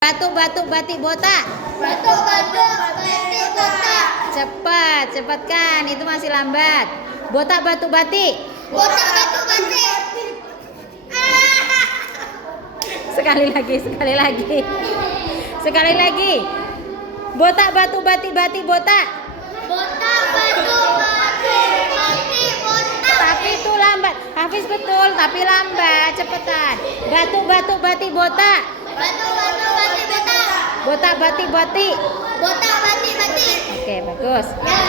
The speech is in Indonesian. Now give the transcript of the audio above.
Batu batu batik botak. Batu batu batik botak. Cepatkan, itu masih lambat. Botak batu batik. Botak batu batik. Sekali lagi. Botak batu batik botak. Botak batu batik botak. Tapi itu lambat. Hafiz betul, tapi lambat. Cepetan. Batu batu batik botak. Batu batu batik botak. Botak batik. Botak batik batik. Oke, bagus. Ya.